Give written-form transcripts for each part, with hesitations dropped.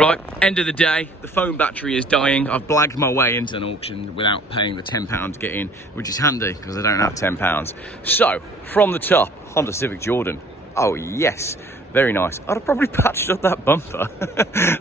Right, end of the day, the phone battery is dying. I've blagged my way into an auction without paying the £10 to get in, which is handy because I don't have £10. So, from the top, Honda Civic Jordan. Oh yes, very nice. I'd have probably patched up that bumper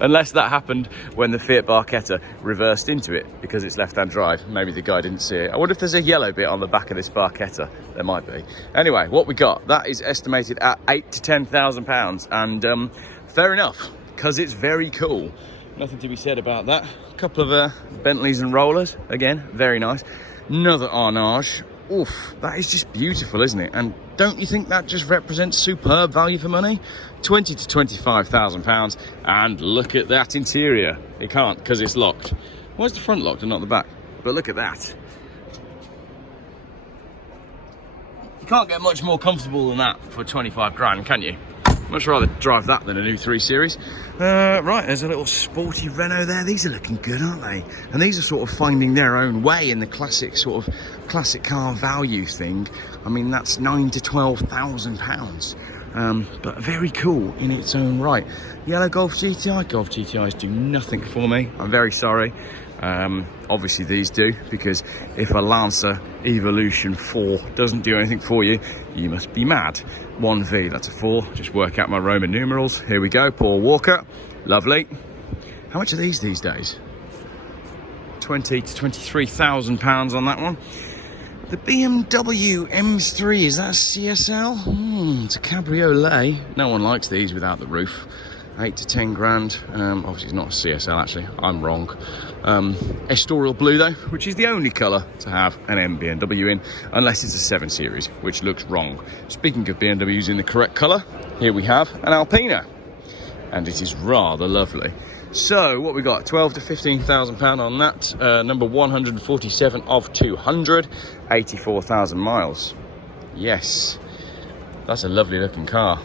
unless that happened when the Fiat Barchetta reversed into it because it's left-hand drive. Maybe the guy didn't see it. I wonder if there's a yellow bit on the back of this Barchetta. There might be. Anyway, what we got, that is estimated at £8,000 to £10,000, and fair enough, because it's very cool. Nothing to be said about that. A couple of Bentleys and rollers, again, very nice. Another Arnage. Oof, that is just beautiful, isn't it? And don't you think that just represents superb value for money? £20,000 to £25,000, and look at that interior. It can't because it's locked. Why is the front locked and not the back? But look at that. You can't get much more comfortable than that for 25 grand, can you? Much rather drive that than a new 3 Series. Right, there's a little sporty Renault there. These are looking good, aren't they? And these are sort of finding their own way in the classic sort of classic car value thing. I mean, that's £9,000 to £12,000. But very cool in its own right. Yellow Golf GTI. Golf GTIs do nothing for me. I'm very sorry. Obviously these do, because if a Lancer Evolution 4 doesn't do anything for you, you must be mad. 1V, that's a 4. Just work out my Roman numerals. Here we go, Paul Walker. Lovely. How much are these days? £20,000 to £23,000 on that one. The BMW M3, is that a CSL? It's a cabriolet. No one likes these without the roof. 8 to 10 grand. Obviously it's not a CSL, actually. I'm wrong. Estorial blue though, which is the only colour to have an BMW in, unless it's a 7 Series, which looks wrong. Speaking of BMWs in the correct colour, here we have an Alpina, and it is rather lovely. So what we got, £12,000 to £15,000 on that. Number 147 of 200, 84,000 miles. Yes, that's a lovely looking car.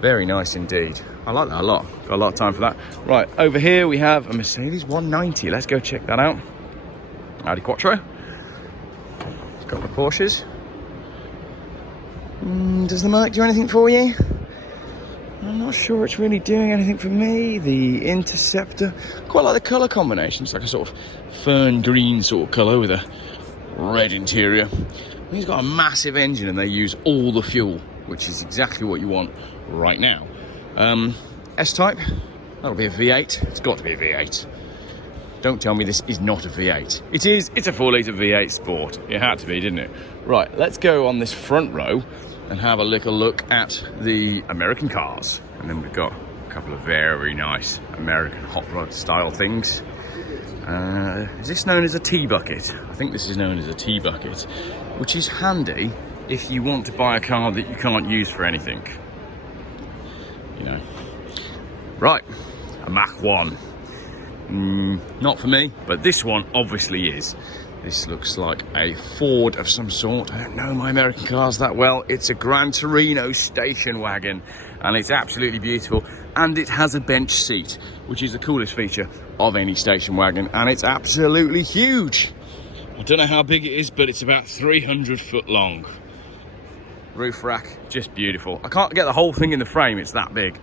Very nice indeed. I like that a lot. Got a lot of time for that. Right, over here we have a Mercedes 190. Let's go check that out. Audi Quattro. A couple of Porsches. Does the Merc do anything for you? I'm not sure it's really doing anything for me. The Interceptor. Quite like the colour combination. It's like a sort of fern green sort of colour with a red interior. He's got a massive engine and they use all the fuel, which is exactly what you want right now. S-Type, that'll be a V8. It's got to be a V8. Don't tell me this is not a V8. It is. It's a 4-litre V8 Sport. It had to be, didn't it? Right, let's go on this front row and have a little look at the American cars. And then we've got a couple of very nice American hot rod style things. Is this known as a T-bucket? I think this is known as a T-bucket, which is handy if you want to buy a car that you can't use for anything. You know. Right, a Mach 1. Not for me, but this one obviously is. This looks like a Ford of some sort. I don't know my American cars that well. It's a Gran Torino station wagon, and it's absolutely beautiful. And it has a bench seat, which is the coolest feature of any station wagon, and it's absolutely huge. I don't know how big it is, but it's about 300 foot long. Roof rack, just beautiful. I can't get the whole thing in the frame, it's that big.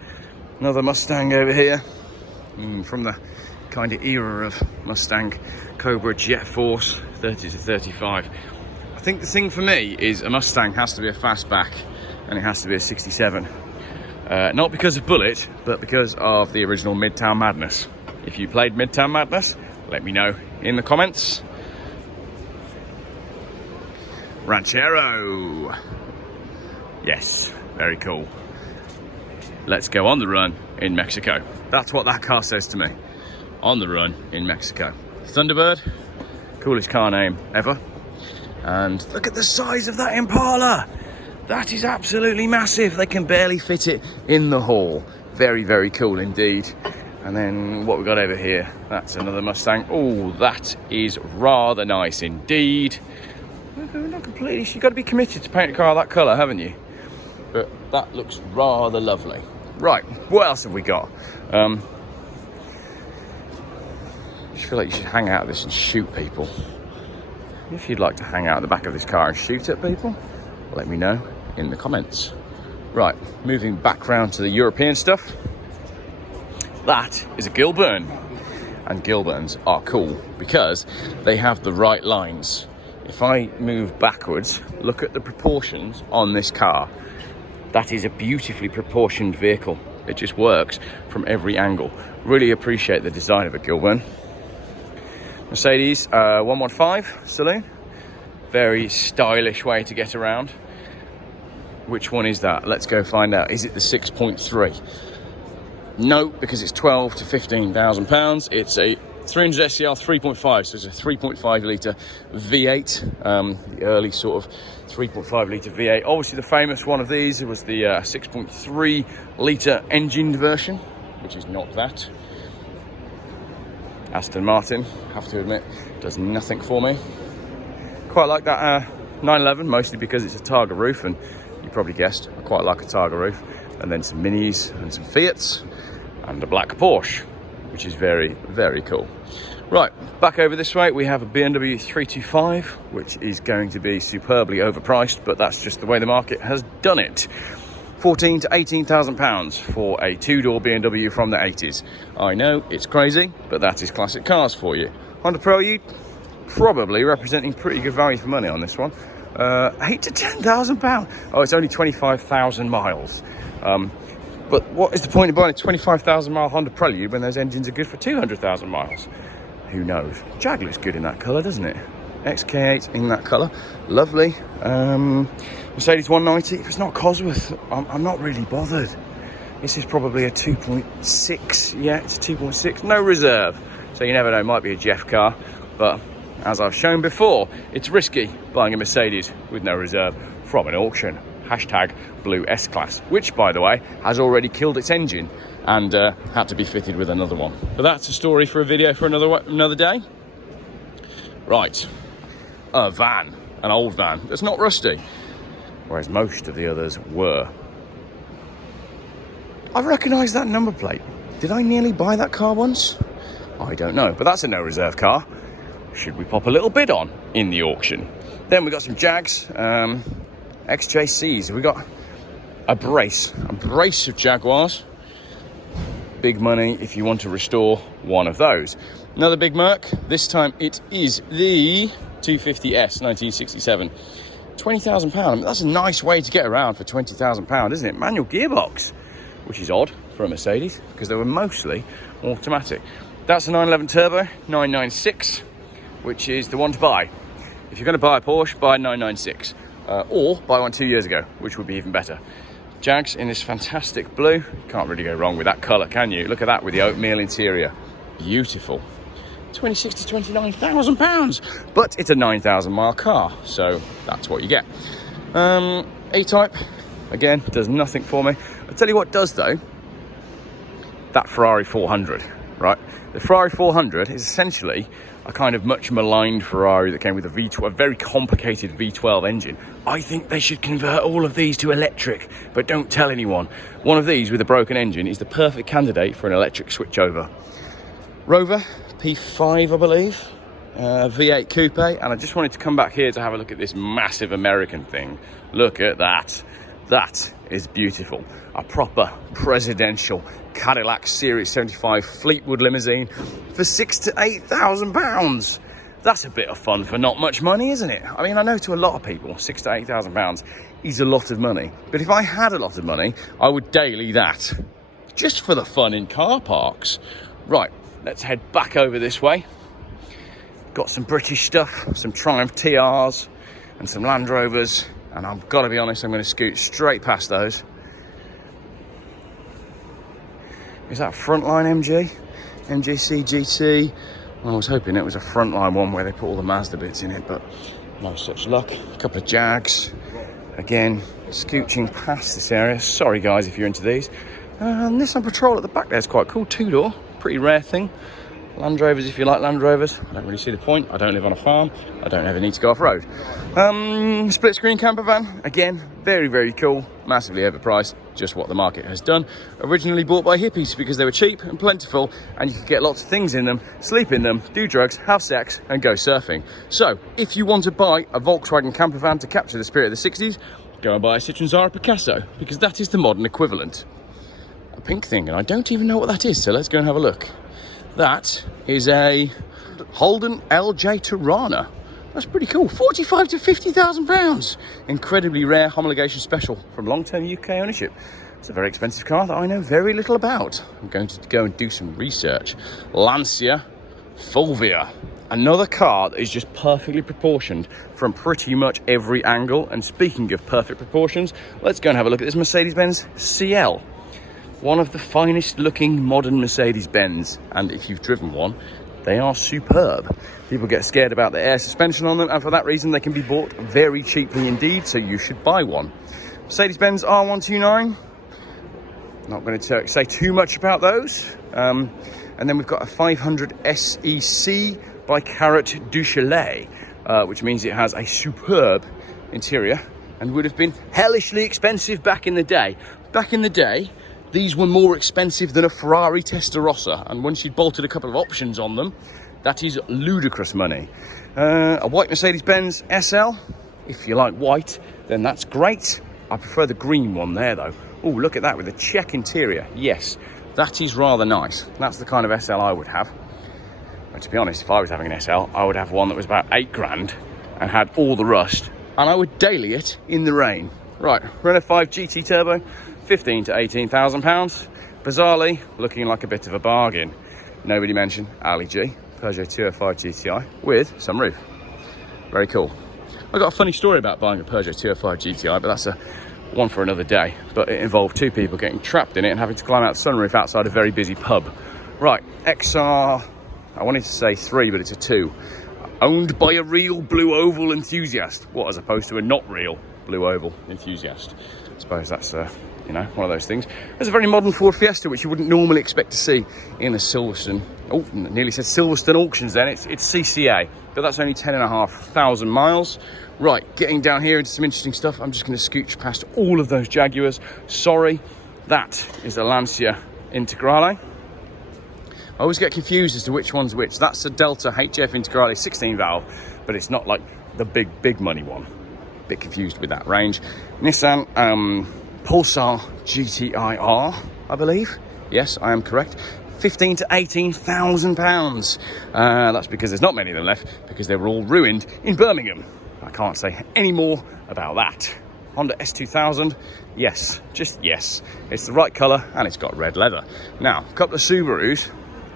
Another Mustang over here, from the kind of era of Mustang Cobra Jet Force, 30 to 35. I think the thing for me is a Mustang has to be a fastback, and it has to be a 67. Not because of Bullet, but because of the original Midtown Madness. If you played Midtown Madness, let me know in the comments. Ranchero. Yes, very cool. Let's go on the run in Mexico. That's what that car says to me. On the run in Mexico. Thunderbird, coolest car name ever. And look at the size of that Impala. That is absolutely massive. They can barely fit it in the hall. Very, very cool indeed. And then what we got over here, that's another Mustang. Oh, that is rather nice indeed. Not completely, you've got to be committed to paint a car that colour, haven't you? But that looks rather lovely. Right, what else have we got? I just feel like you should hang out of this and shoot people. If you'd like to hang out at the back of this car and shoot at people, let me know in the comments. Right, moving back round to the European stuff. That is a Gilburn. And Gilburns are cool because they have the right lines. If I move backwards, look at the proportions on this car. That is a beautifully proportioned vehicle. It just works from every angle. Really appreciate the design of a Gilburn. Mercedes 115 saloon. Very stylish way to get around. Which one is that? Let's go find out. Is it the 6.3? No, because it's 12 to 15,000 pounds. It's a 300 SCR 3.5, so it's a 3.5 litre V8, the early sort of 3.5 litre V8. Obviously, the famous one of these was the 6.3 litre engined version, which is not that. Aston Martin, have to admit, does nothing for me. Quite like that 911, mostly because it's a Targa roof, and you probably guessed, I quite like a Targa roof. And then some Minis and some Fiats and a black Porsche, which is very, very cool. Right, back over this way, we have a BMW 325, which is going to be superbly overpriced, but that's just the way the market has done it. 14 to 18,000 pounds for a two-door BMW from the 80s. I know, it's crazy, but that is classic cars for you. Honda Prelude, probably representing pretty good value for money on this one. 8 to 10,000 pounds. Oh, it's only 25,000 miles. But what is the point of buying a 25,000 mile Honda Prelude when those engines are good for 200,000 miles? Who knows? Jag looks good in that colour, doesn't it? XK8 in that colour. Lovely. Mercedes 190. If it's not Cosworth, I'm not really bothered. This is probably a 2.6. Yeah, it's a 2.6. No reserve. So you never know, it might be a Geoff car. But as I've shown before, it's risky buying a Mercedes with no reserve from an auction. Hashtag blue S-Class, which, by the way, has already killed its engine and had to be fitted with another one. But that's a story for a video for another day. Right, a van, an old van that's not rusty, whereas most of the others were. I recognise that number plate. Did I nearly buy that car once? I don't know, but that's a no reserve car. Should we pop a little bid on in the auction? Then we got some Jags. XJCs, we got a brace of Jaguars. Big money if you want to restore one of those. Another big Merc, this time it is the 250S 1967. £20,000, that's a nice way to get around for £20,000, isn't it? Manual gearbox, which is odd for a Mercedes because they were mostly automatic. That's a 911 Turbo 996, which is the one to buy. If you're going to buy a Porsche, buy a 996. Or buy one 2 years ago, which would be even better. Jags in this fantastic blue. Can't really go wrong with that colour, can you? Look at that with the oatmeal interior. Beautiful. 26 to 29,000 pounds. But it's a 9,000 mile car, so that's what you get. E-Type, again, does nothing for me. I'll tell you what does though. That Ferrari 400, right? The Ferrari 400 is essentially a kind of much maligned Ferrari that came with a V12, a very complicated V12 engine. I think they should convert all of these to electric, but don't tell anyone. One of these with a broken engine is the perfect candidate for an electric switchover. Rover, P5, I believe, V8 coupe, and I just wanted to come back here to have a look at this massive American thing. Look at that. That is beautiful. A proper presidential Cadillac Series 75 Fleetwood limousine for £6,000 to £8,000. That's a bit of fun for not much money, isn't it? I mean, I know to a lot of people, £6,000 to £8,000 is a lot of money. But if I had a lot of money, I would daily that. Just for the fun in car parks. Right, let's head back over this way. Got some British stuff, some Triumph TRs and some Land Rovers. And I've got to be honest, I'm going to scoot straight past those. Is that Frontline MG? MGC GT? Well, I was hoping it was a Frontline one where they put all the Mazda bits in it, but no such luck. A couple of Jags. Again, scooching past this area. Sorry guys if you're into these. And Nissan Patrol at the back there is quite cool. Two-door, pretty rare thing. Land Rovers if you like Land Rovers. I don't really see the point. I don't live on a farm. I don't ever need to go off-road. Split screen camper van. Again, very, very cool. Massively overpriced. Just what the market has done. Originally bought by hippies because they were cheap and plentiful and you could get lots of things in them, sleep in them, do drugs, have sex and go surfing. So if you want to buy a Volkswagen camper van to capture the spirit of the 60s, go and buy a Citroen Zara Picasso because that is the modern equivalent. a pink thing, and I don't even know what that is, so let's go and have a look. That is a Holden LJ Tirana. That's pretty cool. 45 to 50,000 pounds. Incredibly rare homologation special from long-term UK ownership. It's a very expensive car that I know very little about. I'm going to go and do some research. Lancia Fulvia. Another car that is just perfectly proportioned from pretty much every angle. And speaking of perfect proportions, let's go and have a look at this Mercedes-Benz CL. One of the finest looking modern Mercedes-Benz. And if you've driven one, they are superb. People get scared about the air suspension on them, and for that reason they can be bought very cheaply indeed, so you should buy one. Mercedes-Benz R129. Not going to say too much about those. And then we've got a 500 SEC by Carrot du Chalet, which means it has a superb interior and would have been hellishly expensive back in the day. Back in the day, these were more expensive than a Ferrari Testarossa, and once you'd bolted a couple of options on them, that is ludicrous money. A white Mercedes-Benz SL, if you like white, then that's great. I prefer the green one there though. Oh, look at that with a check interior. Yes, that is rather nice. That's the kind of SL I would have. But to be honest, if I was having an SL, I would have one that was about 8 grand and had all the rust, and I would daily it in the rain. Right, Renault 5 GT Turbo, 15 to 18,000 pounds. Bizarrely, looking like a bit of a bargain. Nobody mentioned Ali G, Peugeot 205 GTI with sunroof. Very cool. I got a funny story about buying a Peugeot 205 GTI, but that's a one for another day. But it involved 2 people getting trapped in it and having to climb out the sunroof outside a very busy pub. Right, XR, I wanted to say 3, but it's a 2. Owned by a real blue oval enthusiast. What, as opposed to a not real blue oval enthusiast? I suppose that's you know, one of those things. There's a very modern Ford Fiesta, which you wouldn't normally expect to see in a Silverstone. Oh, nearly said Silverstone auctions then. It's CCA, but that's only 10,500 miles. Right, getting down here into some interesting stuff. I'm just going to scooch past all of those Jaguars. Sorry, that is a Lancia Integrale. I always get confused as to which one's which. That's a Delta HF Integrale 16 valve, but it's not like the big money one. Bit confused with that range. Nissan Pulsar GTI-R, I believe. Yes, I am correct. 15 to 18,000 pounds. That's because there's not many of them left, because they were all ruined in Birmingham. I can't say any more about that. Honda S2000, yes, just yes. It's the right colour and it's got red leather. Now, a couple of Subarus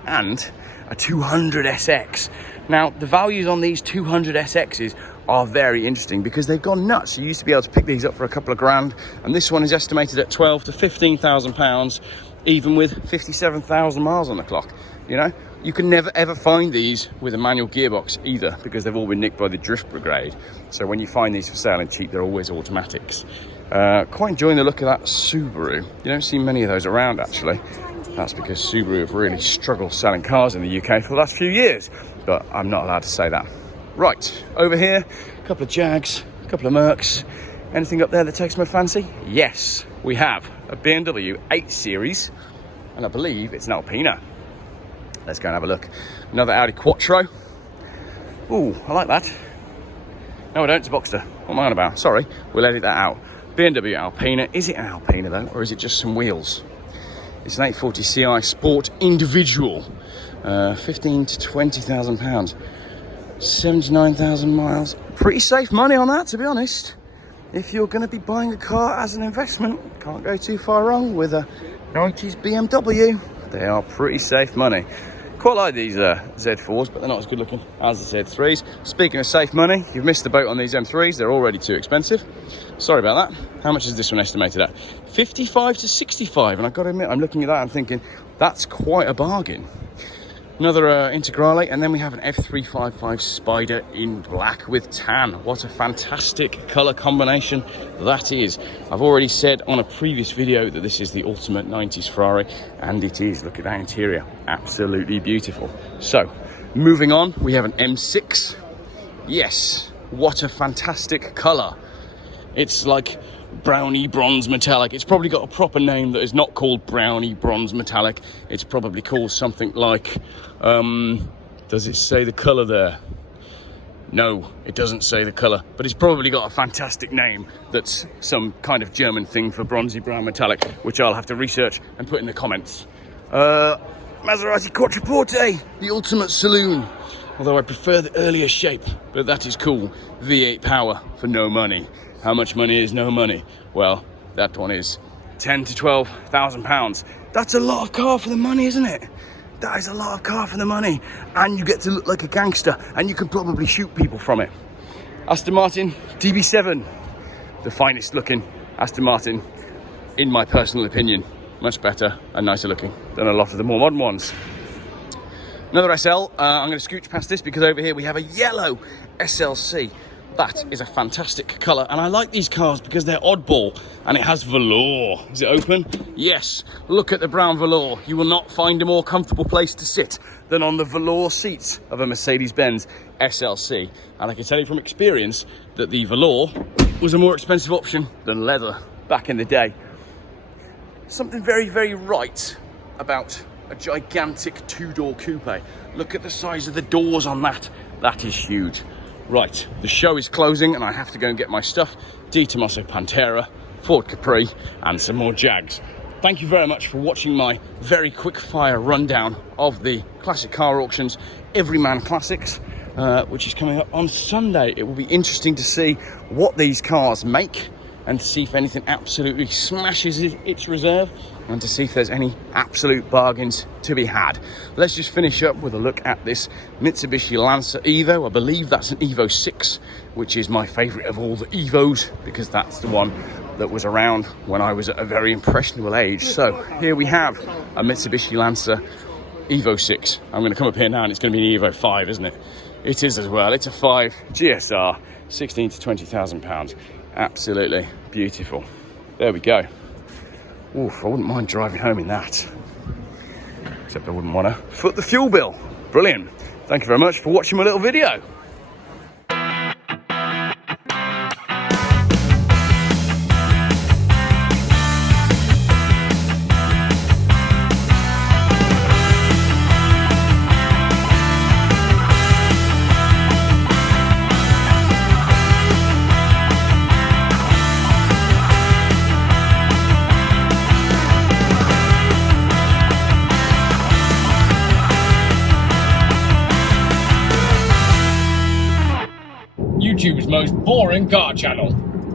and a 200SX. Now, the values on these 200SXs are very interesting because they've gone nuts. You used to be able to pick these up for a couple of grand, and this one is estimated at 12 to 15,000 pounds, even with 57,000 miles on the clock. You know, you can never ever find these with a manual gearbox either, because they've all been nicked by the drift brigade. So when you find these for sale and cheap, they're always automatics. Quite enjoying the look of that Subaru. You don't see many of those around, actually. That's because Subaru have really struggled selling cars in the UK for the last few years, but I'm not allowed to say that. Right, over here, a couple of Jags, a couple of Mercs. Anything up there that takes my fancy? Yes, we have a BMW 8 Series, and I believe it's an Alpina. Let's go and have a look. Another Audi Quattro. Ooh, I like that. No, I don't, it's a Boxster. What am I on about? Sorry, we'll edit that out. BMW Alpina. Is it an Alpina though, or is it just some wheels? It's an 840 Ci Sport Individual. 15 to 20,000 pounds. 79,000 miles. Pretty safe money on that, to be honest. If you're going to be buying a car as an investment, can't go too far wrong with a 90s BMW. They are pretty safe money. Quite like these Z4s, but they're not as good looking as the Z3s. Speaking of safe money, you've missed the boat on these M3s. They're already too expensive. Sorry about that. How much is this one estimated at? 55 to 65. And I've got to admit, I'm looking at that and thinking, that's quite a bargain. Another Integrale, and then we have an F355 Spider in black with tan. What a fantastic colour combination that is. I've already said on a previous video that this is the ultimate 90s Ferrari, and it is. Look at that interior, absolutely beautiful. So, moving on, we have an M6. Yes, what a fantastic colour. It's like brownie bronze metallic. It's probably got a proper name that is not called brownie bronze metallic. It's probably called something like, does it say the colour there? No, it doesn't say the colour, but it's probably got a fantastic name that's some kind of German thing for bronzy brown metallic, which I'll have to research and put in the comments. Maserati Quattroporte, the ultimate saloon. Although I prefer the earlier shape, but that is cool. V8 power for no money. How much money is no money? Well, that one is 10 to 12,000 pounds. That's a lot of car for the money, isn't it? That is a lot of car for the money, and you get to look like a gangster, and you can probably shoot people from it. Aston Martin DB7, the finest looking Aston Martin, in my personal opinion. Much better and nicer looking than a lot of the more modern ones. Another SL, I'm going to scooch past this because over here we have a yellow SLC. That is a fantastic colour, and I like these cars because they're oddball, and it has velour. Is it open? Yes. Look at the brown velour. You will not find a more comfortable place to sit than on the velour seats of a Mercedes-Benz SLC. And I can tell you from experience that the velour was a more expensive option than leather back in the day. Something very, very right about a gigantic two-door coupe. Look at the size of the doors on that. That is huge. Right, the show is closing and I have to go and get my stuff. Di Tomaso Pantera, Ford Capri, and some more Jags. Thank you very much for watching my very quick fire rundown of the classic car auctions, Everyman Classics, which is coming up on Sunday. It will be interesting to see what these cars make and to see if anything absolutely smashes its reserve and to see if there's any absolute bargains to be had. Let's just finish up with a look at this Mitsubishi Lancer Evo. I believe that's an Evo 6, which is my favourite of all the Evos because that's the one that was around when I was at a very impressionable age. So here we have a Mitsubishi Lancer Evo 6. I'm going to come up here now and it's going to be an Evo 5, isn't it? It is as well. It's a 5 GSR, 16 to 20,000 pounds. Absolutely beautiful. There we go. Oof, I wouldn't mind driving home in that. Except I wouldn't want to foot the fuel bill. Brilliant. Thank you very much for watching my little video. YouTube's most boring car channel.